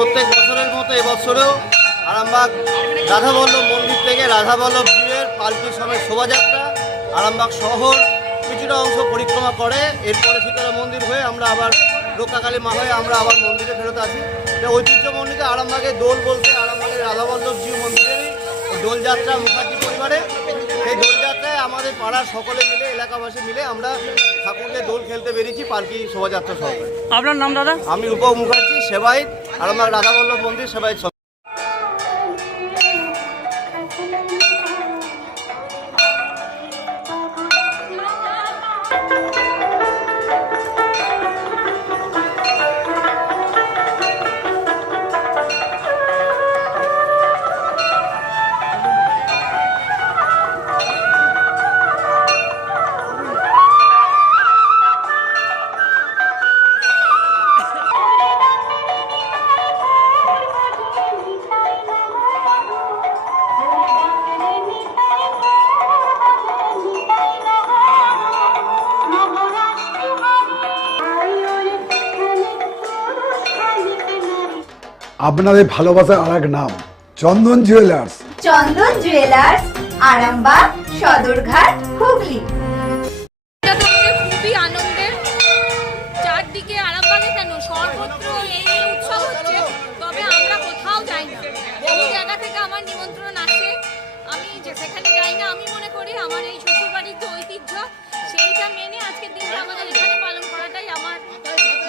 প্রত্যেক বছরের মতো এবছরেও আরামবাগ রাধাবল্লভ মন্দির থেকে রাধাবল্লভ জিউয়ের পালকি সমেত শোভাযাত্রা আরামবাগ শহর কিছুটা অংশ পরিক্রমা করে, এরপরে শীতলা মন্দির হয়ে আমরা আবার রক্ষাকালী মা হয়ে আমরা আবার মন্দিরে ফেরত আসি। এটা ঐতিহ্যমণ্ডিত আরামবাগের দোল বলতে আরামবাগের রাধাবল্লভ জিউ মন্দিরেরই দোলযাত্রা মুখার্জি পরিবারে। সেই দোলযাত্রায় আমাদের পাড়ার সকলে মিলে এলাকাবাসী মিলে আমরা ঠাকুরকে দোল খেলতে বেরিয়েছি পালকি শোভাযাত্রা সহকারে। আপনার নাম দাদা? আমি রূপক মুখার্জি, সেবাইত, আরামবাগ রাধাবল্লভ মন্দির সেবাইত। আপনাদের ভালোবাসার আর এক নাম চন্দন জুয়েলার্স। চন্দন জুয়েলার্স, আরামবাগ, সদরঘাট, হুগলি। এটা তো খুবই আনন্দের। চারদিকে আরামবাগে কেন সর্বত্র এই উৎসব হচ্ছে, তবে আমরা কোথাও যাই না। বহু জায়গা থেকে আমার নিমন্ত্রণ আসে, আমি যেখানে যাই না। আমি মনে করি আমার এই শ্বশুরবাড়ির যে ঐতিহ্য সেইটা মেনে আজকের দিনটা আমাদের এখানে পালন করাটাই আমার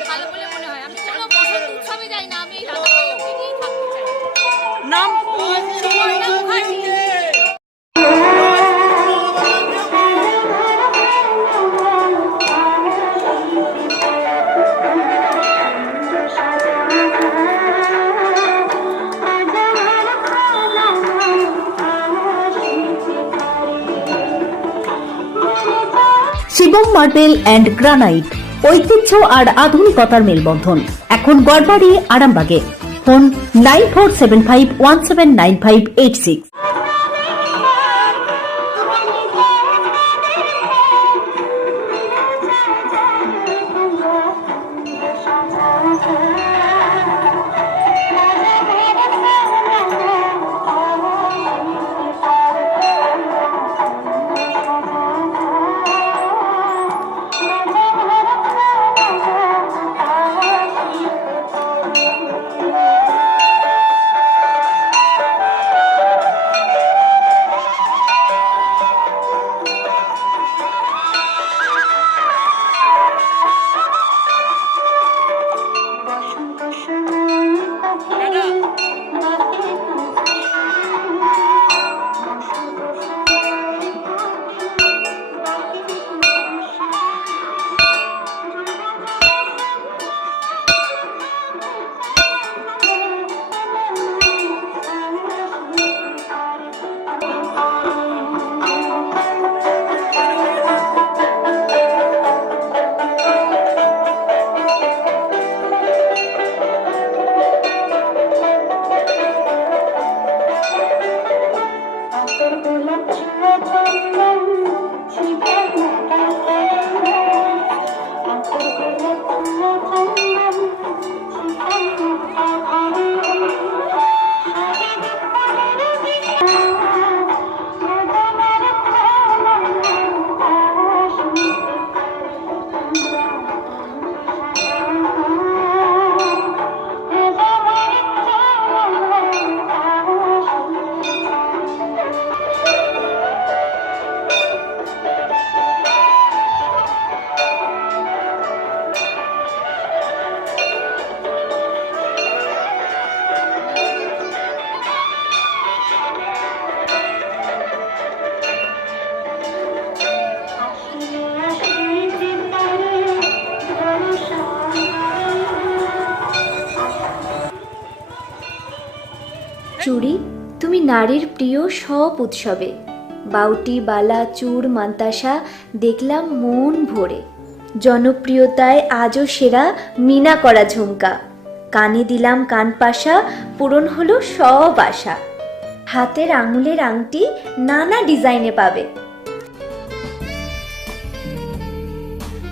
ভালো বলে মনে হয়। আমি কোনো বসন্ত উৎসবে যাই না, আমি এই রাধাবল্লভকে নিয়েই থাকতে চাই। নাম? Suborna Mukherjee. Shivam marble and granite, ঐতিহ্য আর আধুনিকতার মেলবন্ধন, এখন গড়বাড়ি, আরামবাগে। ফোন 9475179586। চুড়ি, তুমি নারীর প্রিয় সব উৎসবে। বাউটি, বালা, চূড়, মান্তাসা দেখলাম মন ভরে। জনপ্রিয়তায় আজও সেরা মিনা করা ঝুমকা। কানে দিলাম কানপাশা, পূরণ হলো সব আশা। হাতের আঙুলের আংটি নানা ডিজাইনে পাবে।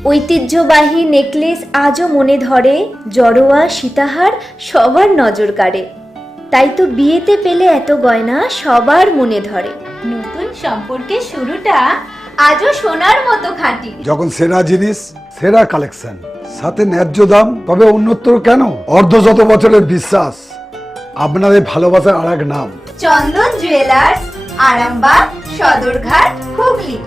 ঐতিহ্যবাহী নেকলেস আজও মনে ধরে, জড়োয়া সীতাহার সবার নজর কাড়ে। তাই তো বিয়েতে পেলে এত গয়না সবার মনে ধরে। নতুন সম্পর্কের শুরুটা আজও সোনার মতো খাঁটি। যখন সেরা জিনিস, সেরা কালেকশন, সাথে ন্যায্য দাম, তবে উন্নতর কেন? অর্ধশত বছরের বিশ্বাস, আপনাদের ভালোবাসার আর এক নাম। চন্দন জুয়েলার্স, আরামবাগ, সদরঘাট, হুগলি।